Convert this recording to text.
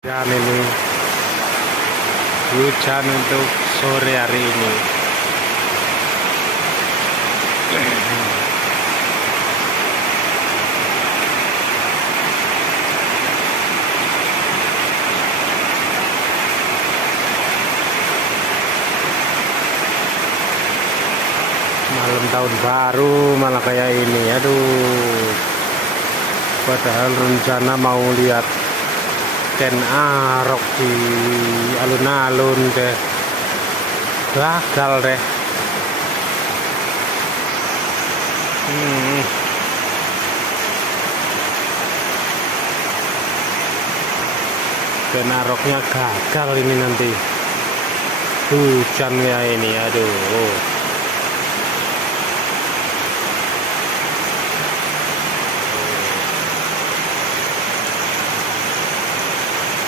Dan ini hujan untuk sore hari ini. Malam tahun baru malah kayak ini, aduh. Padahal rencana mau lihat Ken Arok di alun-alun deh, gagal deh. Ken Aroknya gagal ini nanti hujan ya ini, aduh.